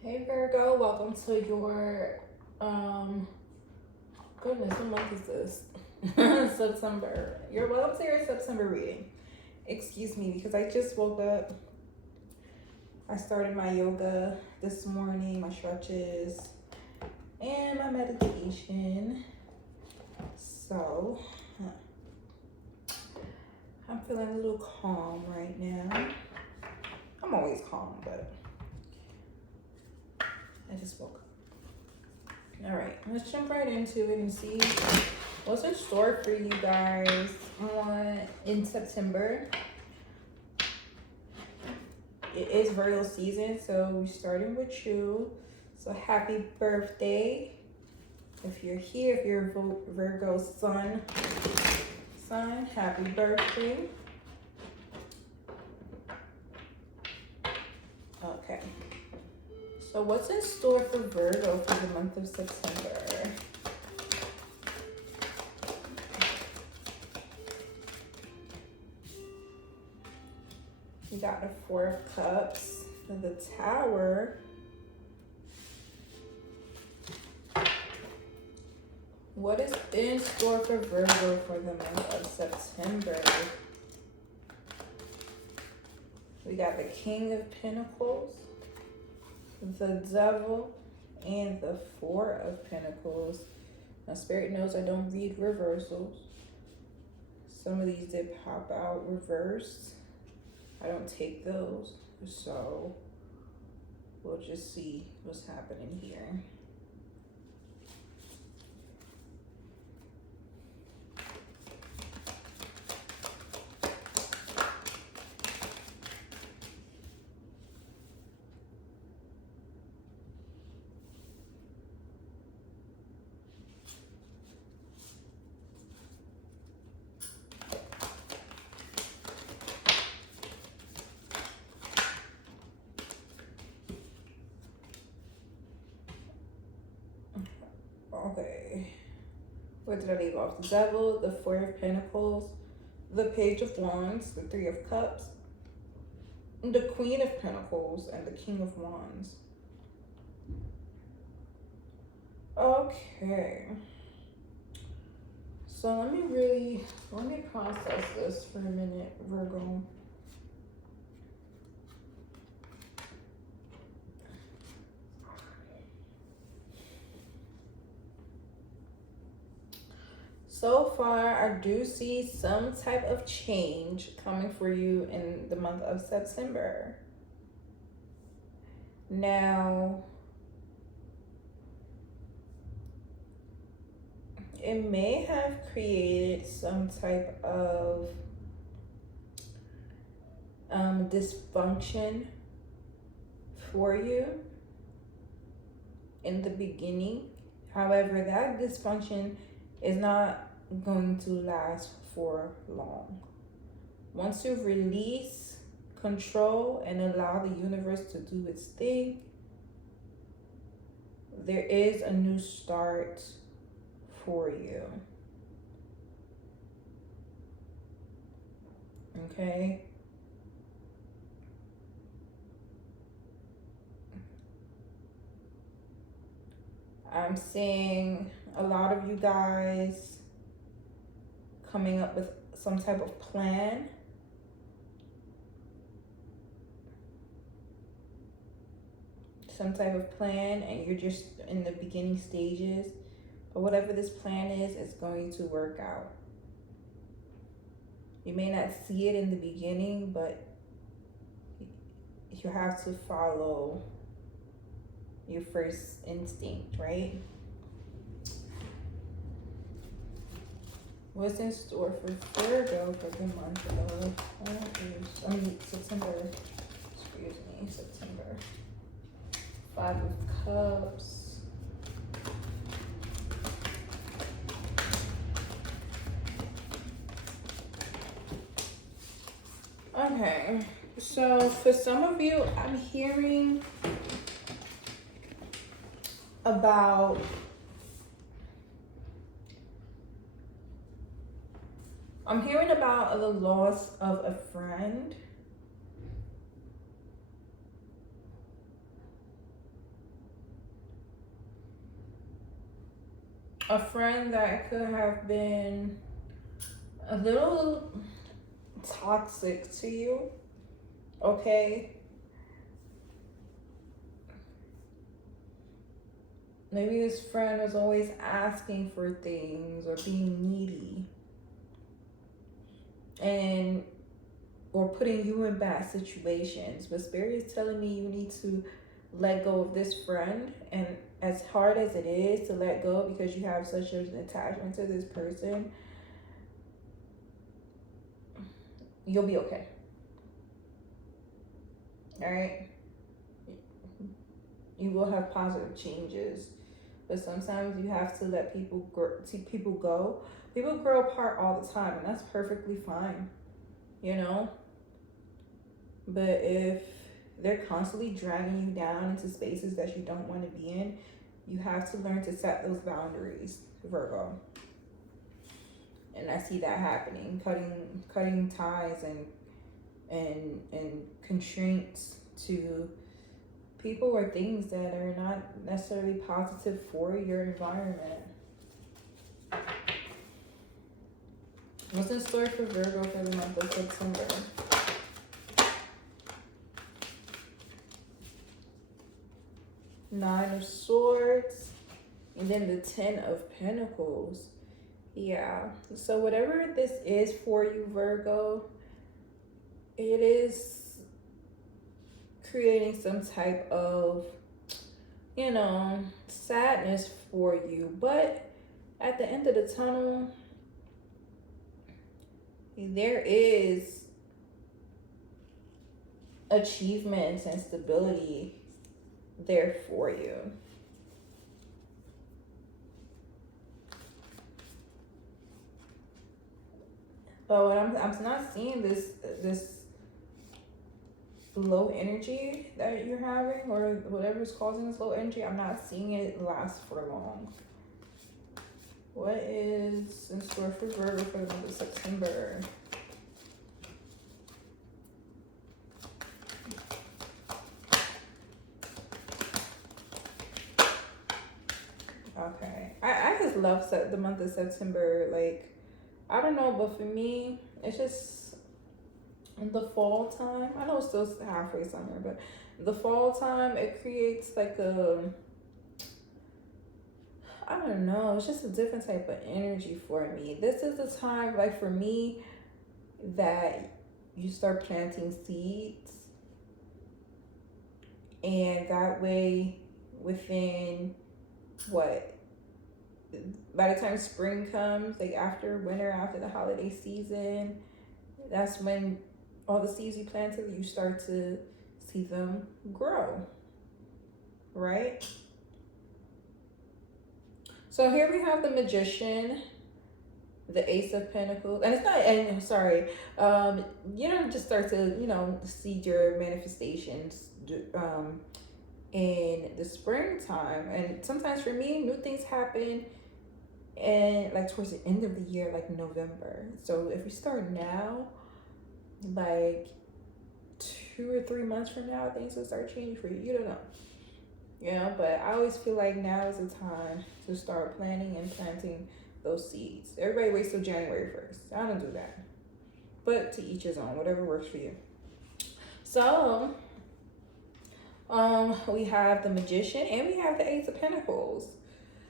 Hey Virgo, welcome to your goodness, what month is this? September. You're welcome to your September reading. Excuse me, because I just woke up. I started my yoga this morning, my stretches, and my meditation. So I'm feeling a little calm right now. I'm always calm, but I just woke up. All right, let's jump right into it and see what's in store for you guys in September. It is Virgo season, so we're starting with you. So happy birthday if you're here. If you're a Virgo sun sign, happy birthday. Okay. So what's in store for Virgo for the month of September? You got the Four of Cups, the Tower. What is in store for Virgo for the month of September? We got the King of Pentacles, the Devil, and the Four of Pentacles. Now, Spirit knows I don't read reversals. Some of these did pop out reversed. I don't take those, so we'll just see what's happening here. Okay, where did I leave off? The Devil, the Four of Pentacles, the Page of Wands, the Three of Cups, the Queen of Pentacles, and the King of Wands. Okay, so let me process this for a minute, Virgo. So far, I do see some type of change coming for you in the month of September. Now, it may have created some type of dysfunction for you in the beginning. However, that dysfunction is not going to last for long. Once you release control and allow the universe to do its thing, there is a new start for you. Okay? I'm seeing a lot of you guys coming up with some type of plan. And you're just in the beginning stages. But whatever this plan is, it's going to work out. You may not see it in the beginning, but you have to follow your first instinct, right? What's in store for Virgo for the month of September? Excuse me, September. Five of Cups. Okay, so for some of you, I'm hearing about the loss of a friend. a friend that could have been a little toxic to you, okay? Maybe this friend was always asking for things or being needy and or putting you in bad situations. But Spirit is telling me you need to let go of this friend, and as hard as it is to let go because you have such an attachment to this person, you'll be okay. All right? You will have positive changes. But sometimes you have to let people go. People grow apart all the time, and that's perfectly fine, you know? But if they're constantly dragging you down into spaces that you don't want to be in, you have to learn to set those boundaries, Virgo. And I see that happening, cutting ties and constraints to people or things that are not necessarily positive for your environment. What's in store for Virgo for the month of September? Nine of Swords, and then the Ten of Pentacles. Yeah, so whatever this is for you, Virgo, it is creating some type of, you know, sadness for you. But at the end of the tunnel, there is achievements and stability there for you. But what I'm not seeing this low energy that you're having, or whatever is causing this low energy. I'm not seeing it last for long. What is in store for Virgo for the month of September? Okay, I just love the month of September. Like, I don't know, but for me, it's just in the fall time. I know it's still halfway summer, but the fall time, it creates like a, I don't know, it's just a different type of energy for me. This is the time, like for me, that you start planting seeds, and that way within what, by the time spring comes, like after winter, after the holiday season, that's when all the seeds you planted, you start to see them grow, right? So here we have the Magician, the Ace of Pentacles, and it's not, and sorry, you don't just start to, you know, see your manifestations in the springtime. And sometimes for me, new things happen and like towards the end of the year, like November. So if we start now, like 2 or 3 months from now, things will start changing for you. You don't know. You know, but I always feel like now is the time to start planning and planting those seeds. Everybody waits till January 1st. I don't do that. But to each his own, whatever works for you. So, we have the Magician and we have the Ace of Pentacles.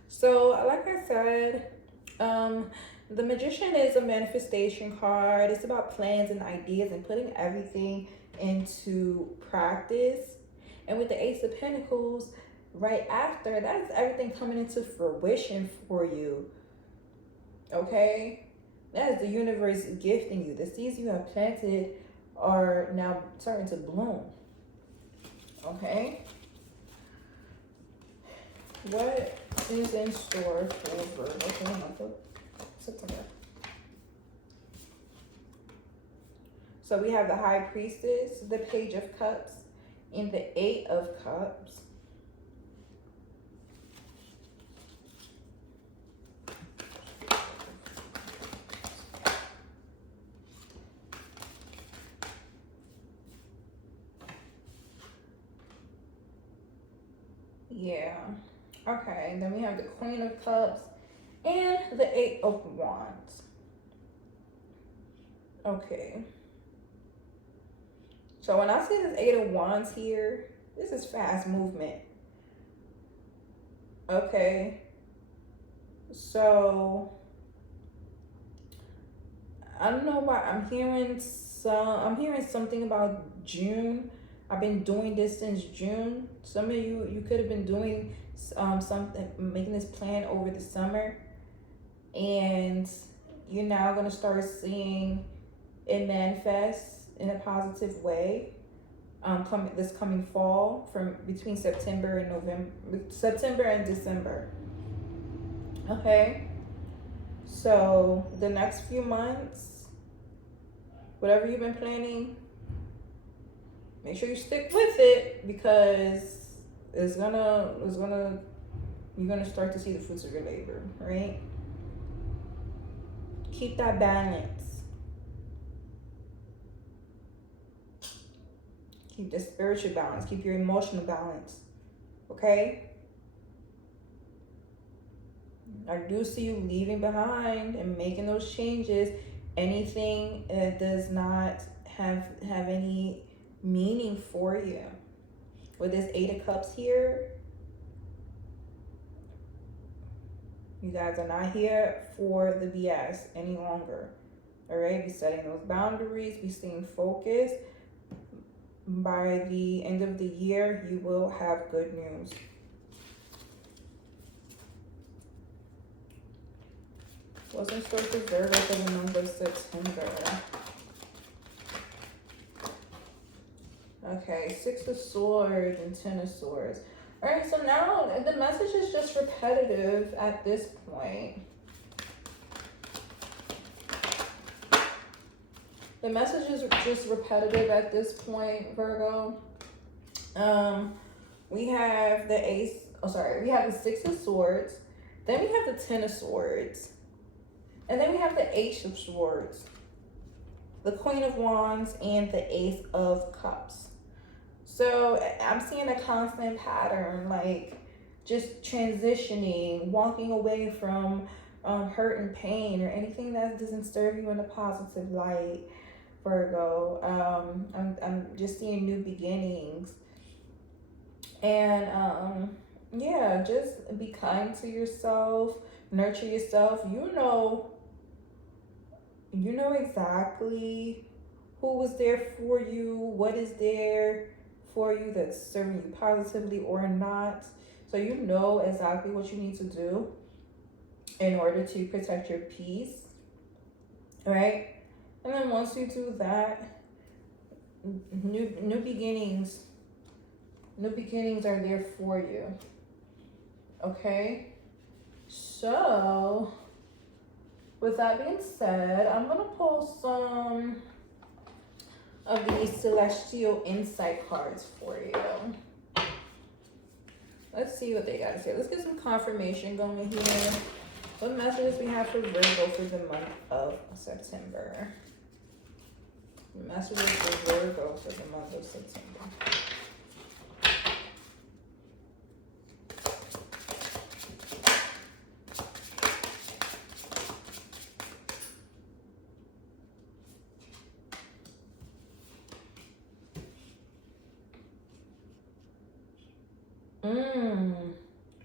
So, like I said, the Magician is a manifestation card. It's about plans and ideas and putting everything into practice. And with the Ace of Pentacles, right after, that's everything coming into fruition for you. Okay? That is the universe gifting you. The seeds you have planted are now starting to bloom. Okay? What is in store for Virgo for the month of September? So we have the High Priestess, the Page of Cups, and the Eight of Cups. Yeah. Okay, and then we have the Queen of Cups and the Eight of Wands. Okay. So when I see this Eight of Wands here, this is fast movement. Okay. So I don't know why I'm hearing something about June. I've been doing this since June. Some of you could have been doing something, making this plan over the summer, and you're now gonna start seeing it manifest in a positive way. This coming fall, from between September and December. Okay. So the next few months, whatever you've been planning, make sure you stick with it, because you're gonna start to see the fruits of your labor, right? Keep that balance. Keep the spiritual balance. Keep your emotional balance. Okay? I do see you leaving behind and making those changes. Anything that does not have any meaning for you. With this Eight of Cups here, you guys are not here for the BS any longer. All right? Be setting those boundaries. Be staying focused. By the end of the year, you will have good news. What's in store for Virgo for the month of September? Okay, Six of Swords and Ten of Swords. All right, so now the message is just repetitive at this point. The message is just repetitive at this point, Virgo. We have we have the Six of Swords. Then we have the Ten of Swords. And then we have the Ace of Swords, the Queen of Wands, and the Ace of Cups. So I'm seeing a constant pattern, like just transitioning, walking away from hurt and pain or anything that doesn't serve you in a positive light, Virgo. I'm just seeing new beginnings. And yeah, just be kind to yourself, nurture yourself. You know exactly who was there for you, what is there for you that's serving you positively or not. So you know exactly what you need to do in order to protect your peace, right? And then once you do that, new beginnings are there for you, okay? So with that being said, I'm going to pull some of these celestial insight cards for you. Let's see what they got to say. Let's get some confirmation going here. What messages we have for Virgo for the month of September? Messages for Virgo for the month of September.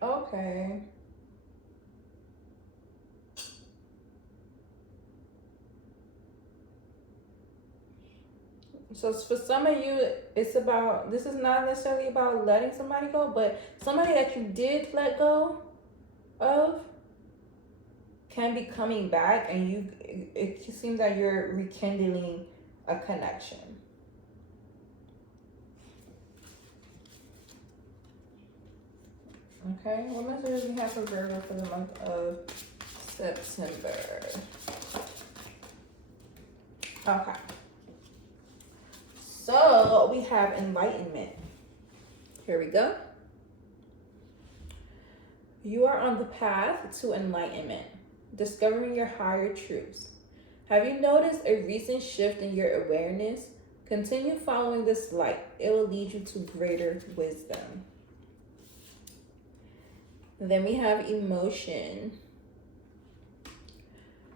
Okay. So for some of you, this is not necessarily about letting somebody go, but somebody that you did let go of can be coming back, and it seems that you're rekindling a connection. Okay, what messages we have for Virgo for the month of September? Okay. So we have enlightenment. Here we go. You are on the path to enlightenment, discovering your higher truths. Have you noticed a recent shift in your awareness? Continue following this light. It will lead you to greater wisdom. Then we have emotion.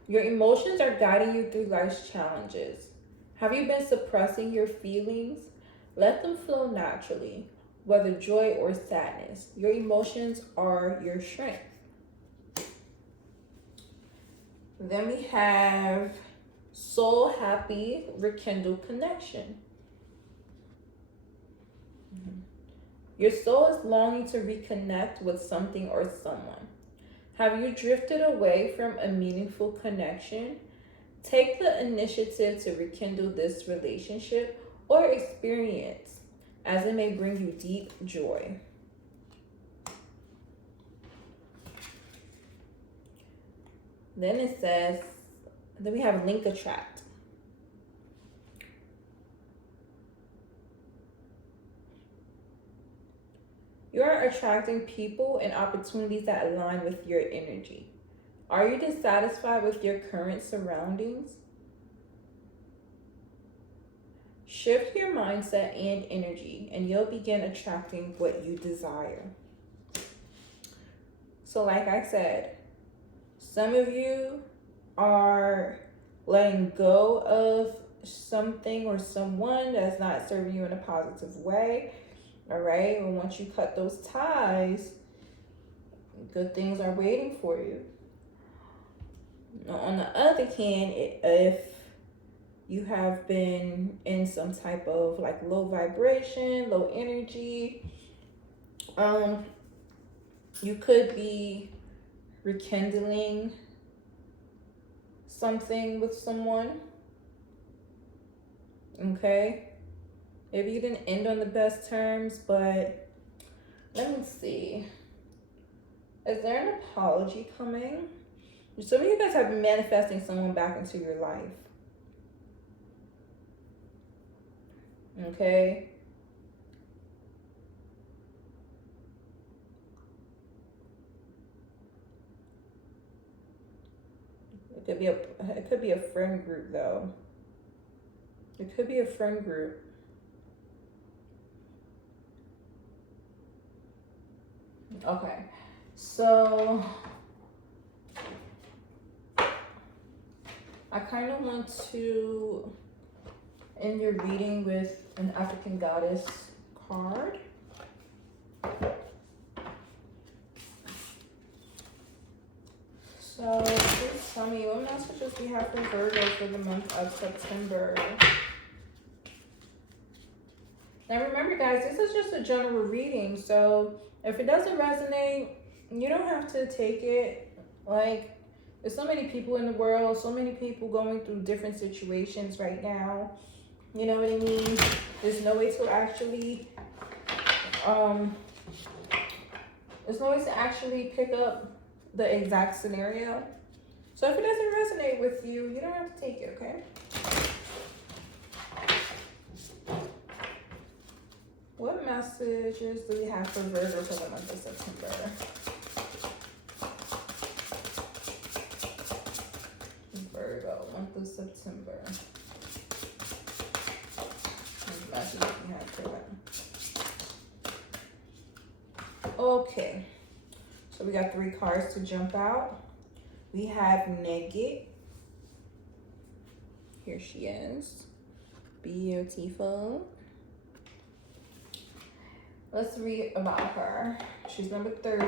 Your emotions are guiding you through life's challenges. Have you been suppressing your feelings? Let them flow naturally, whether joy or sadness. Your emotions are your strength. Then we have soul happy, rekindle connection. Your soul is longing to reconnect with something or someone. Have you drifted away from a meaningful connection? Take the initiative to rekindle this relationship or experience, as it may bring you deep joy. Then it says, then we have link attract. You are attracting people and opportunities that align with your energy. Are you dissatisfied with your current surroundings? Shift your mindset and energy, and you'll begin attracting what you desire. So, like I said, some of you are letting go of something or someone that's not serving you in a positive way. All right. And once you cut those ties, good things are waiting for you. On the other hand, if you have been in some type of like low vibration, low energy, you could be rekindling something with someone. Okay. Maybe you didn't end on the best terms, but let me see. Is there an apology coming? Some of you guys have been manifesting someone back into your life. Okay. It could be a friend group though. It could be a friend group. Okay, so I kind of want to end your reading with an African goddess card. So please tell me what messages we have for Virgo for the month of September. Now remember guys, this is just a general reading, so if it doesn't resonate, you don't have to take it. Like, there's so many people in the world, so many people going through different situations right now. You know what I mean? There's no way to actually, pick up the exact scenario. So if it doesn't resonate with you, you don't have to take it, okay? What messages do we have for Virgo for the month of September? Virgo, month of September. What messages we have for them? Okay. So we got 3 cards to jump out. We have Negate. Here she is. Beautiful. Let's read about her. She's number 30.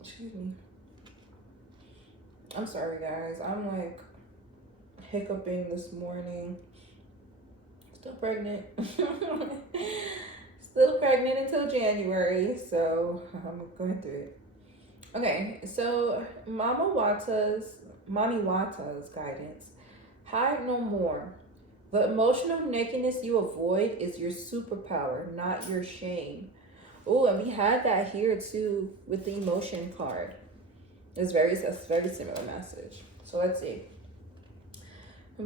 Excuse me. I'm sorry, guys. I'm like hiccuping this morning. Still pregnant. Still pregnant until January, so I'm going through it. Okay, so Mommy Wata's guidance. Hide no more. The emotional nakedness you avoid is your superpower, not your shame. Oh, and we had that here too with the emotion card. It's a very similar message. So let's see.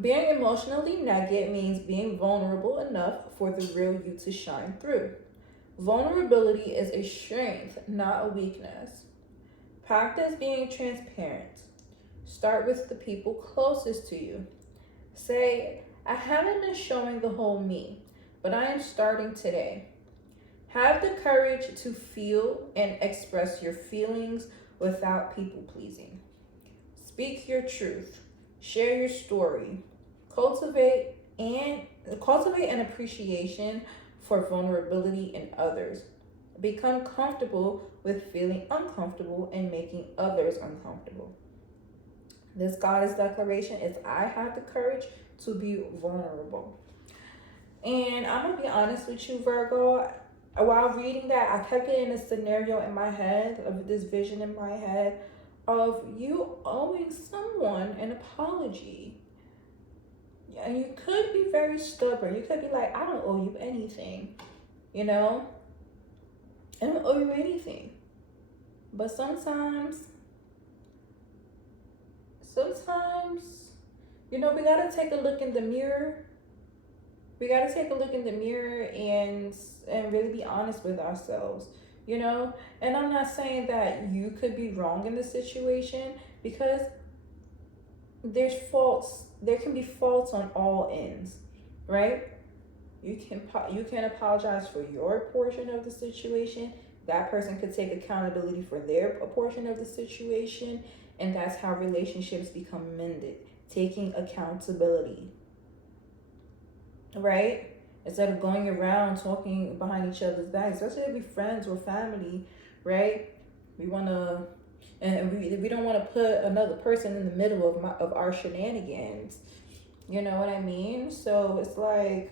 Being emotionally naked means being vulnerable enough for the real you to shine through. Vulnerability is a strength, not a weakness. Practice being transparent. Start with the people closest to you. Say, I haven't been showing the whole me, but I am starting today. Have the courage to feel and express your feelings without people pleasing. Speak your truth. Share your story. Cultivate and cultivate an appreciation for vulnerability in others. Become comfortable with feeling uncomfortable and making others uncomfortable. This goddess declaration is I have the courage to be vulnerable. And I'm gonna be honest with you, Virgo. While reading that, I kept getting a scenario in my head, of this vision in my head, of you owing someone an apology. And you could be very stubborn. You could be like, I don't owe you anything. You know? I don't owe you anything. But sometimes, you know, we gotta take a look in the mirror. We gotta take a look in the mirror and really be honest with ourselves, you know? And I'm not saying that you could be wrong in the situation, because there can be faults on all ends, right? You can apologize for your portion of the situation. That person could take accountability for their portion of the situation, and that's how relationships become mended, taking accountability, right? Instead of going around talking behind each other's backs, especially if we're friends or family, right? We want to, and we don't want to put another person in the middle of our shenanigans. You know what I mean? So it's like,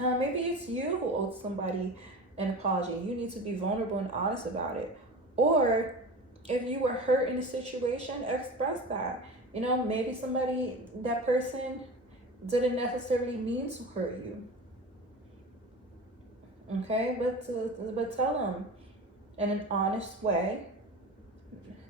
maybe it's you who owes somebody an apology. You need to be vulnerable and honest about it. Or if you were hurt in a situation, express that. You know, maybe that person didn't necessarily mean to hurt you. Okay, but tell them in an honest way.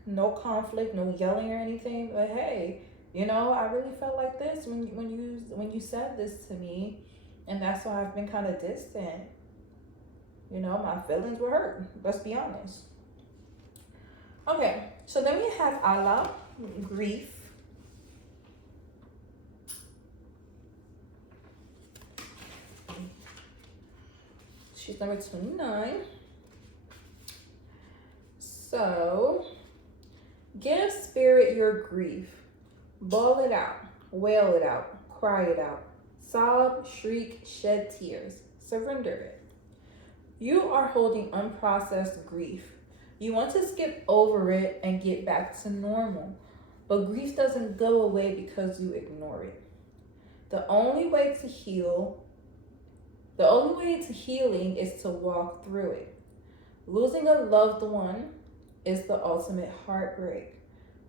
No conflict, no yelling or anything. But hey, you know, I really felt like this when you said this to me, and that's why I've been kind of distant. You know, my feelings were hurt. Let's be honest. Okay, so then we have Allah, grief. She's number 29. So, give spirit your grief. Bawl it out. Wail it out. Cry it out. Sob, shriek, shed tears. Surrender it. You are holding unprocessed grief. You want to skip over it and get back to normal. But grief doesn't go away because you ignore it. The only way to healing is to walk through it. Losing a loved one is the ultimate heartbreak,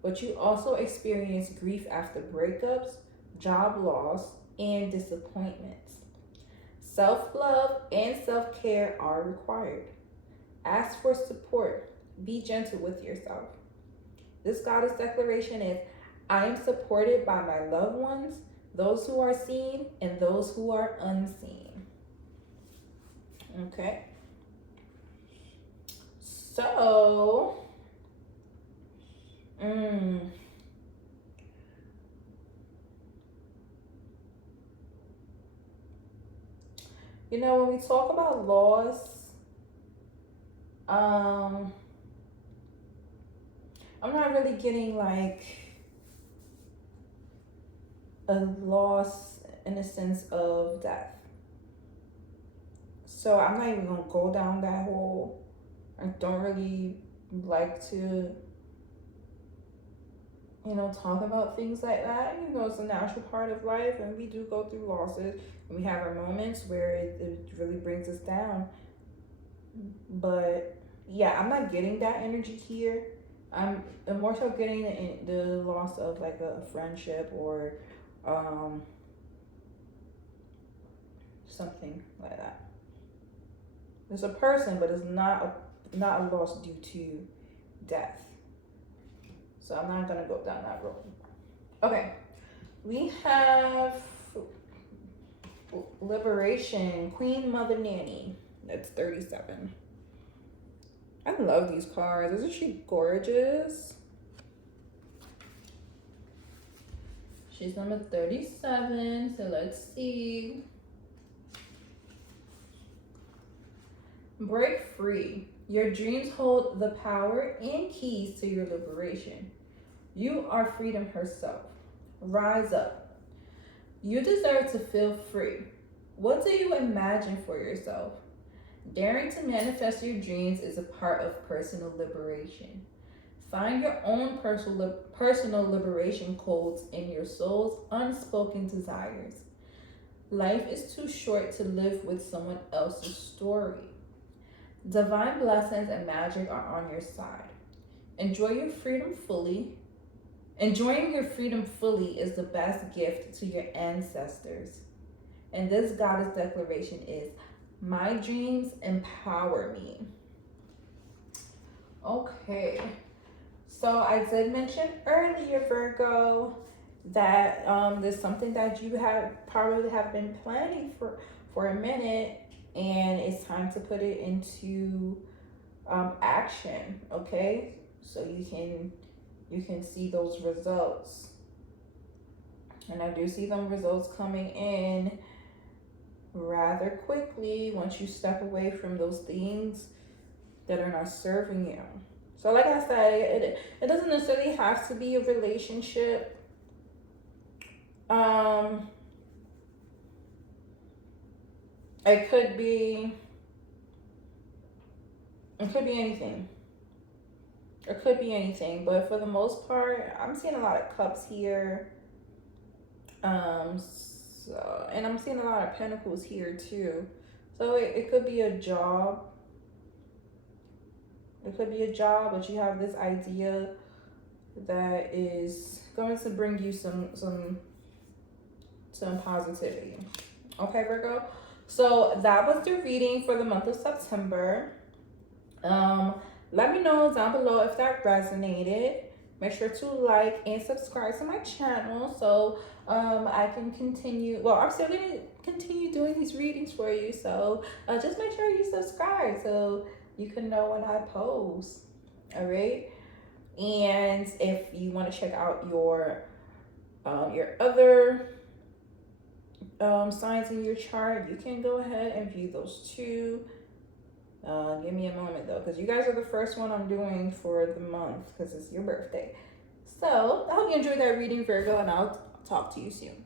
but you also experience grief after breakups, job loss, and disappointments. Self-love and self-care are required. Ask for support. Be gentle with yourself. This goddess declaration is, I am supported by my loved ones, those who are seen and those who are unseen. Okay. So, you know, when we talk about loss, I'm not really getting like a loss in the sense of death. So I'm not even gonna go down that hole. I don't really like to, talk about things like that. It's a natural part of life, and we do go through losses, and we have our moments where it really brings us down. But yeah, I'm not getting that energy here. I'm more so getting the loss of like a friendship or something like that. It's a person, but it's not a loss due to death. So I'm not gonna go down that road. Okay, we have Liberation, Queen Mother Nanny. That's 37. I love these cards. Isn't she gorgeous? She's number 37. So let's see. Break free. Your dreams hold the power and keys to your liberation. You are freedom herself. Rise up. You deserve to feel free. What do you imagine for yourself? Daring to manifest your dreams is a part of personal liberation. Find your own personal liberation codes in your soul's unspoken desires. Life is too short to live with someone else's story. Divine blessings and magic are on your side. Enjoy your freedom fully. Enjoying your freedom fully is the best gift to your ancestors. And this goddess declaration is, my dreams empower me. Okay. So I did mention earlier, Virgo, that there's something that you probably have been planning for a minute, and it's time to put it into action. Okay, so you can see those results, and I do see them results coming in rather quickly once you step away from those things that are not serving you. So like I said, it doesn't necessarily have to be a relationship. It could be anything. It could be anything, but for the most part, I'm seeing a lot of cups here. And I'm seeing a lot of pentacles here too. So it could be a job. It could be a job, but you have this idea that is going to bring you some positivity. Okay, Virgo. So that was the reading for the month of September. Let me know down below if that resonated. Make sure to like and subscribe to my channel so I can continue. Well, I'm still going to continue doing these readings for you. So just make sure you subscribe so you can know when I post. All right. And if you want to check out your other signs in your chart, you can go ahead and view those too. Give me a moment though, because you guys are the first one I'm doing for the month because it's your birthday. So I hope you enjoyed that reading, Virgo, and I'll talk to you soon.